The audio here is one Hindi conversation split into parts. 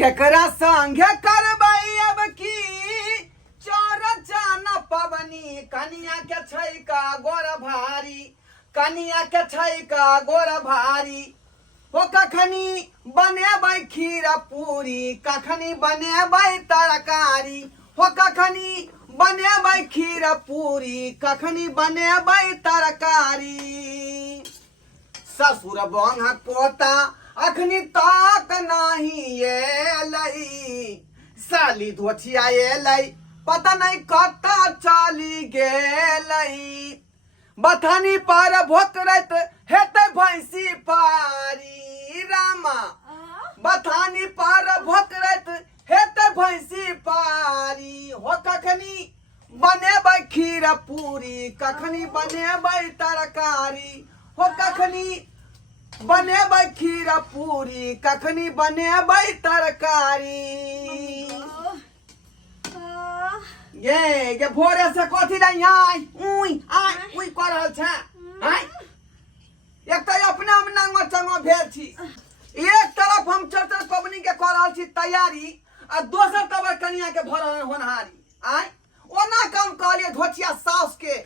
केकरा संगे करबै अब की चौरचा न पवनी कनिया के छै का गोर भारी कनिया के छै का गोर भारी हो कखनी बनेबै खीर पूरी कखनी बनेबै तरकारी हो कखनी बनेबै खीर पूरी कखनी बनेबै तरकारी ससुर बंग पोता अखनी तक नहीं एलै साली धोछिया एलै पता नहीं कत चली गेलै बथानी पर भोकरत हेतै भैंसी पारी रामा बथानी पर भोकरत हेतै भैंसी पारी हो कखनी बनेबै खीर पूरी कखनी बनेबै तरकारी हो कखनी बनेबै खीर पूरी कखनी बनेबै तरकारी ये भोरे से कथी लाई आई उई कर रहल छै आई एक तो अपना में नांगो चंगो भेल छी एक तरफ हम चौतर पबनी के कर रहल छी तैयारी आ दोसर तरफ कनिया के भर होनहारी आई ओना काम कहलिए धोचिया साउस के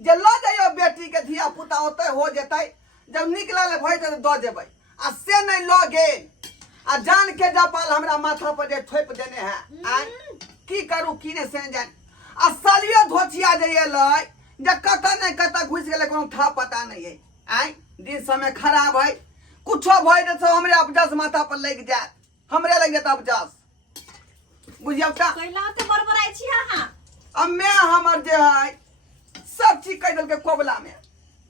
जे ल जाइयो बेटी के धिया पुता होते हो जेतै जब निकलल भई त द देबै आ से नहीं ल गेल आ जान के जपाल हमरा माथा पर जे ठोप देने है आई की करू की ने से जान आ सालियो धोचिया जे एलै जे कत नहीं कत घुस गेले कोनो था पता नहीं है आई दिन समय खराब है कुछो भई त हमरे अपजस माथा पर लग जात हमरे लग जात अपजस बुझियौ त कैला त बरबराई छी अहाँ अब मैं हमर जे है सब चीज कह दल के कोबला में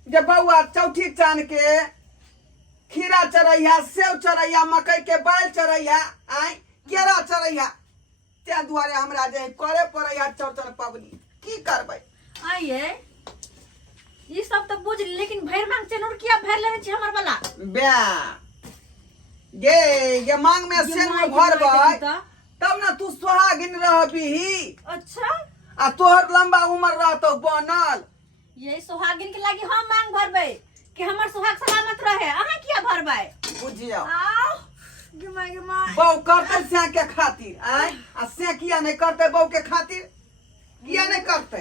जे बउआ चौठी चान के खीरा चरैया सेव चरैया मकई के बाल चरैया आई केरा चरैया ते दुआरे हमरा जे करे पड़ैया चौरचन पबनी की करबै आइए ई सब त बुझ लेकिन भैर मांग चनोर किया भैर लेने छी हमर वाला ब्या ये मांग में सेन भरबै तब ना तू सुहागिन रहबी अच्छा आ तोहर लंबा उम्र रहतो बनल ये सुहागिन के लागी हम मांग भरबै कि हमर सुहाग सलामत रहे अहाँ किया भरबै बुझियो आओ गिमा बहू करते से के खातिर आय आ से किया नहीं करते बहू के खातिर किया नहीं करते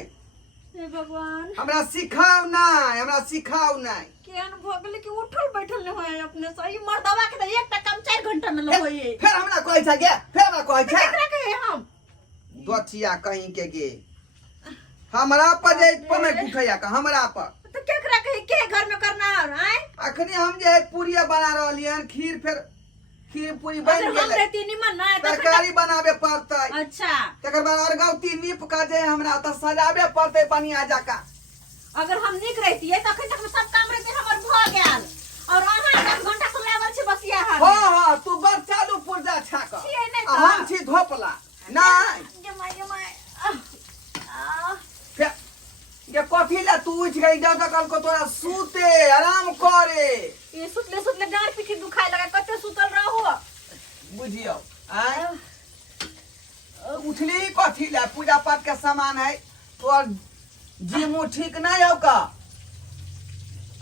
हे भगवान हमरा सिखाओ नहीं केन भगले कि उठल बैठल न होय अपने सही मर्दवा के एक टा काम 4 घंटा में न होय फिर हमरा कहै छै गे फिर हमरा कहै छै केकरा कहे हम दोछिया कहीं के गे हमरा पर जे पमे उठैया का हमरा पर तो केकरा कहे के घर में करना है अखनी हम जे पूरिया बना रहलियन खीर पूरी बन गेलै हम रहती निमन ना तरकारी बनावे पड़तै अच्छा तकर बाद अरगौती नीप का जे हमरा त सजावे पड़तै बनिया जका अगर हम निक रहतिए त अखन तक में सब काम रहते हमर भ गेल और अहाँ 10 घंटा से लागल छी बसिया है हां तू बर चालू पुर्जा छाक छियै नै त हम छी धोपला नहीं जमाई ये कथी ला तू उठ गई जा त कल को तोरा सूते आराम करे ये सुतले डांर पीठी दुखाए लगा कते सुतल रहो बुझियो आय उठली कथी ला पूजा पाठ के सामान है तोर जी मुंह ठीक नहीं हो का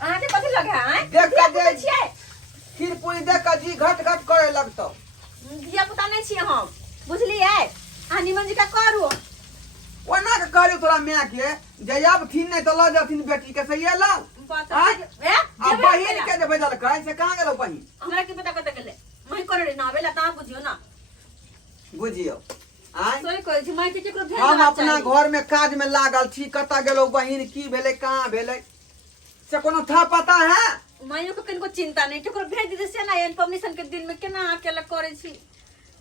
अहाँ के कथी लगे है देख के दे छियै खीर पूरी देख के जी घट घट करे लगतो दिया पता नहीं छी हम बुझलिए आ निमन जी का करू ओना के करू तोरा मैं के जयब थीन नहीं तो ल जथिन बेटी के सही ला अब बहिन के जे भेजल कहे से कहां गेलो बहिन हमरा के पता कत गेले मैं करे ना आवेला ता बुझियो ना बुझियो आय सोई कहै छी मैं के केकरो भेज हम अपना घर में काज में लागल छी कता गेलो बहिन की भेले कहां भेले से कोनो था पता है माइयो के कनको चिंता नहीं केकरो भेज दे से ना इन्फॉर्मेशन के दिन में केना अकेला करे छी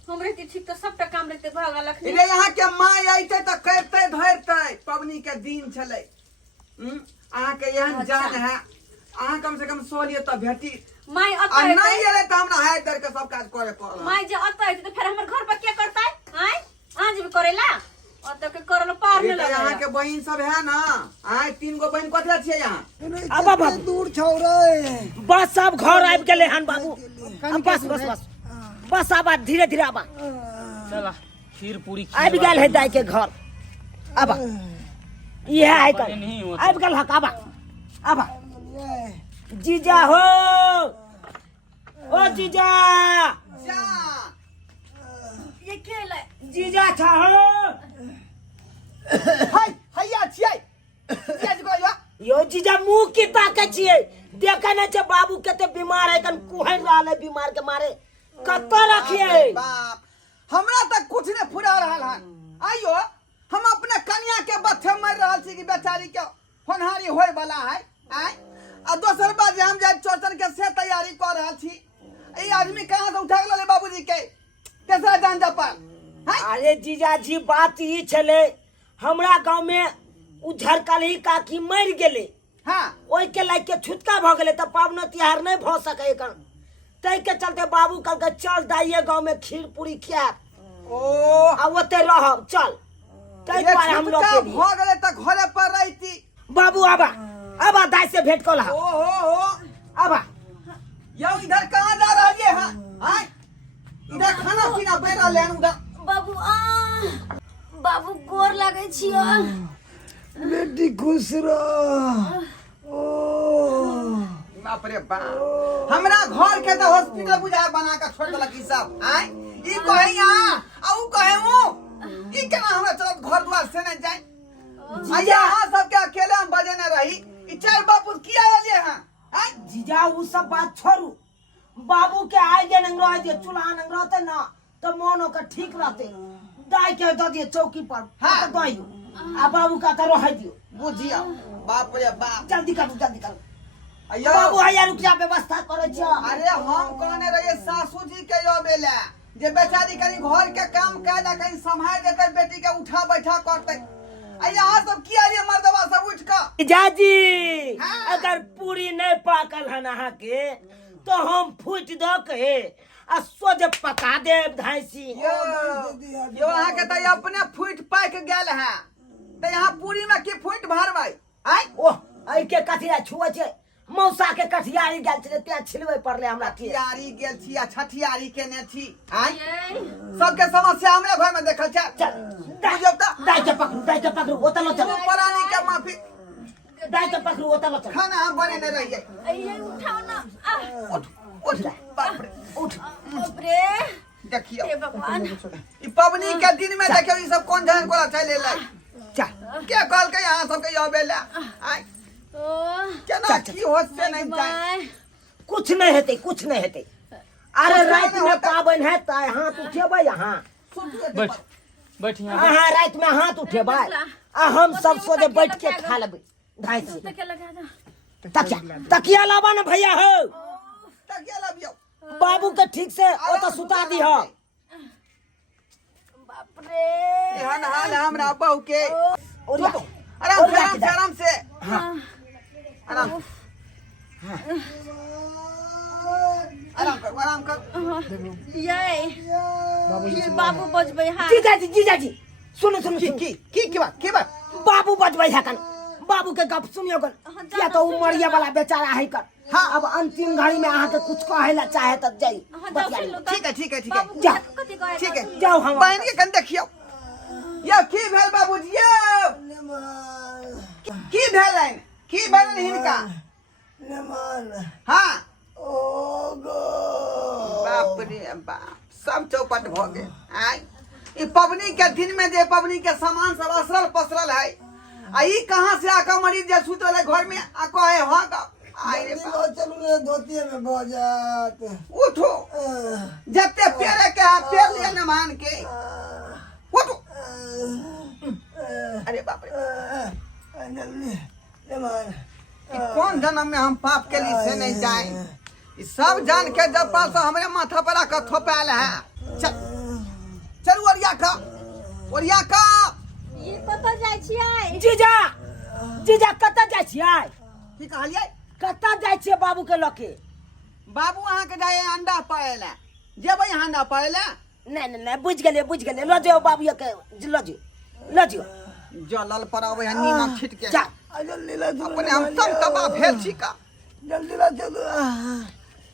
हम रहती ठीक तो सबटा काम रहते भागा लखनी रे यहाँ के माय आइते त करते धरते पबनी के दिन छले अहाँ के यहां जान है अहाँ कम से कम सोलिए त भेटी माय आ अतै नहीं एले त हमरा हाथ दर के सब काज करे पड़ल माय जे अतै त फिर हमर घर पर के करतै हैं आज भी करेला अत के करल पार में लगे यहाँ के बहिन सब है ना आय 3 गो बहिन कथि छियै यहाँ अब बाबू दूर छौ रे बस सब घर आबि गेले हन बाबू बस आबा धीरे धीरे आबा चला खीर पूरी आबि गेल है दाई के घर आबा ये है कर आबि गेल हक आबा जीजा हो ओ जीजा जा जीजा छ हो हाय हैया छियै जीजा जी को यो जीजा मुंह की ताके छियै देखे न छ बाबू कते बीमार है कन कुहर रहल है बीमार के मारे कत रखिए बाप हमरा तक कुछ ने फुरा रहल हन आइयो हम अपने कन्या के बथे मर रहल छी कि बेचारी के होनहारी होय वाला है आय आ दोसर बात जे हम जाय चौचन के से तैयारी कर रहल छी ई आदमी कहां से उठा गेलै बाबूजी के तेसरा जान जा पर अरे जीजा जी बात ई छले हमरा गांव में उ झरकली काकी मर गेले हां ओइ के लाग के छुटका भ गेले त पावनो तिहार नहीं भ सके कन तै के चलते बाबू कल के चल दाइए गांव में खीर पूरी खिया ओ आ ओते रहब चल तै द्वारे हम लोग के भ गेलै त घरे पर रहिती बाबू आबा दाई से भेंट कला ओ हो आबा यो इधर कहां जा रहलिए हां हाय इधर खाना पीना बन रहले हन उधर बाबू बाबू गोर लागै छियो बेटी खुश रह ओ बाप रे बाप हमरा घर के तो हॉस्पिटल बुझा बना के छोड़ देलक ई सब आय ई कहे यहां आ ऊ कहे ऊ ई केना हमरा चलत घर द्वार से नहीं जाए आया हां सब के अकेले हम बजे न रही ई चार बापू किया आलिए हां आय जीजा उ सब बात छोड़ू बाबू के आइ जे नंग रह दे चूल्हा नंग रहते ना तो मन के ठीक रहते दाई के द दिए चौकी पर हाँ। दई आ बाबू का तो रह दियो बुझिया बाप रे बाप जल्दी कर अयो बाबू आया रुपया व्यवस्था करे छ अरे हम कहने रहिए सासू जी के यो बेला जे बेचारी कहीं घर के काम कायदा कहीं संभाल देते बेटी के उठा बैठा करते यहाँ सब किया रे मर्दवा सब उठ का जाजी हाँ। अगर पूरी नहीं पाकल हन अहाँ के तो हम फूट दो के आ सोज पका दे धाइसी यो अहाँ के त अपने फूट पाक गेल है त यहाँ पूरी में की फूट भरबै आय ओह आई के कथिया छुए छे मौसा के कठियारी गेल छले त्या छिलवे पड़ले हमरा के छठियारी गेल छी आ छठियारी केने छी आय सबके समस्या हमरे घर में देखल छ चल बुझब त दाई के पकड़ू ओतलो चल परानी के माफी दाई के पकड़ू ओतलो चल खाना हम बने न रहिए ये उठाओ ना उठ उठ बाप रे उठ बाप रे देखियो हे भगवान ई पबनी के दिन में देखियो ई सब कोन जहन कोला चले लै चल के कहल के यहाँ सबके यो बेला आय केना की होत से नहीं जाए कुछ नहीं हेते अरे रात में पाबन है त हाथ उठेबै यहाँ बैठ यहाँ अहाँ रात में हाथ उठेबै आ हम सब सोजे बैठ के खा लेबै धाइसी तके लगा दो तकिया लाबा न भैया हो तकिया लबियो बाबू के ठीक से ओत सुता दी हो बाप रे एहन हाल हमरा बहू के ओरिया आराम से आराम आराम कर ये बाबू बजबै हां जीजाजी सुनो की बात बाबू बजबै है कन बाबू के गप सुनियो कन या तो उमरिया वाला बेचारा है कर हाँ अब अंतिम घड़ी में आहा के कुछ कहे ला चाहे त जाई ठीक है जा ठीक है जाओ हम बहन के कन देखियो यो की भेल बाबूजी यो की भेल हिनका हाँ बाप रे बाप सब चौपट भ गेल आय ई पबनी के दिन में जे पबनी के सामान सब असरल पसरल है आ ई कहां से आका मरीज जे सुतल है घर में आ कहे हां का आय रे बाप चलू रे धोतिए में बजात उठो जते पेरे के हाथ पेर ले न मान के उठो अरे बाप रे जल्दी ले मान ई कौन जन्म में हम पाप के लिए से नहीं जाए ई सब जान के जब पास हमरे माथा पर आकर थोपाल है चल ओरिया का ये कत जाय छियै जीजा कत जाय छियै की कहलिए कत जाय छियै बाबू के लके बाबू अहाँ के जाए अंडा पाएला जेबै अहाँ अंडा पाएला नहीं बुझ गेलिए लो जाओ बाबू के लो जो जलल पर आवे है नीमक छिट के जा जल्दी ला अपने हम तम तबा भेल छी का जल्दी ला चलू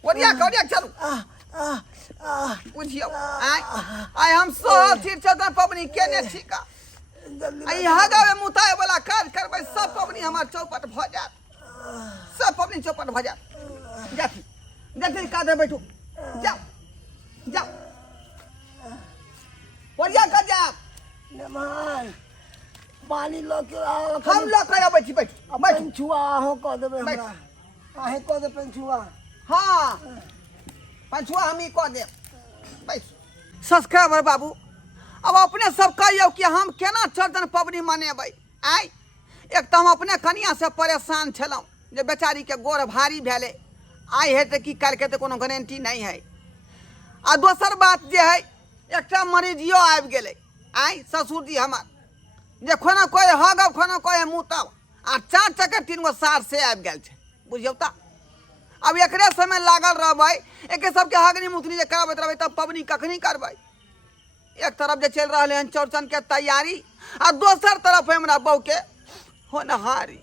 ओरिया चलू बुझियो आय हम सोहर तीर चौदह पबनी केने छी का आई हगावे मुताए वाला काज करबै सब पबनी हमार चौपट भ जात सब पबनी चौपट भ जात जाती कादे बैठो जाओ ओरिया कर जा मेहमान पानी लो के आओ हम लोग करा बैठी बैठ बैठ पंचुआ हो कह देबे बैठ। हमरा आहे कह दे पंचुआ हाँ पंचुआ हम ही कह दे बैठ सब्सक्राइबर बाबू अब अपने सब कहियो कि हम केना चौड़चन पबनी मनेबै आइ एक तो हम अपने कनिया से परेशान छलहुँ जे बेचारी के गोर भारी भेलै आइ हेतै कि काल्हि के कोनो गारंटी नहीं है आ दोसर बात जे है एकटा मरीजियो आबि गेलै आइ ससुर जी हमर जे खोना कोई हगब खोना कोई मुतब आ 4 चक्कर 3 गो सार से आबि गेल छै बुझियौ तऽ अब एकरे समय लागल रहबै एके सबके हगनी मुतनी जे करबैत रहबै तब पबनी कखनी करबै एक तरफ जे चलि रहलै हन चौड़चन के तैयारी आ दोसर तरफ हमरा बहू के होनहारी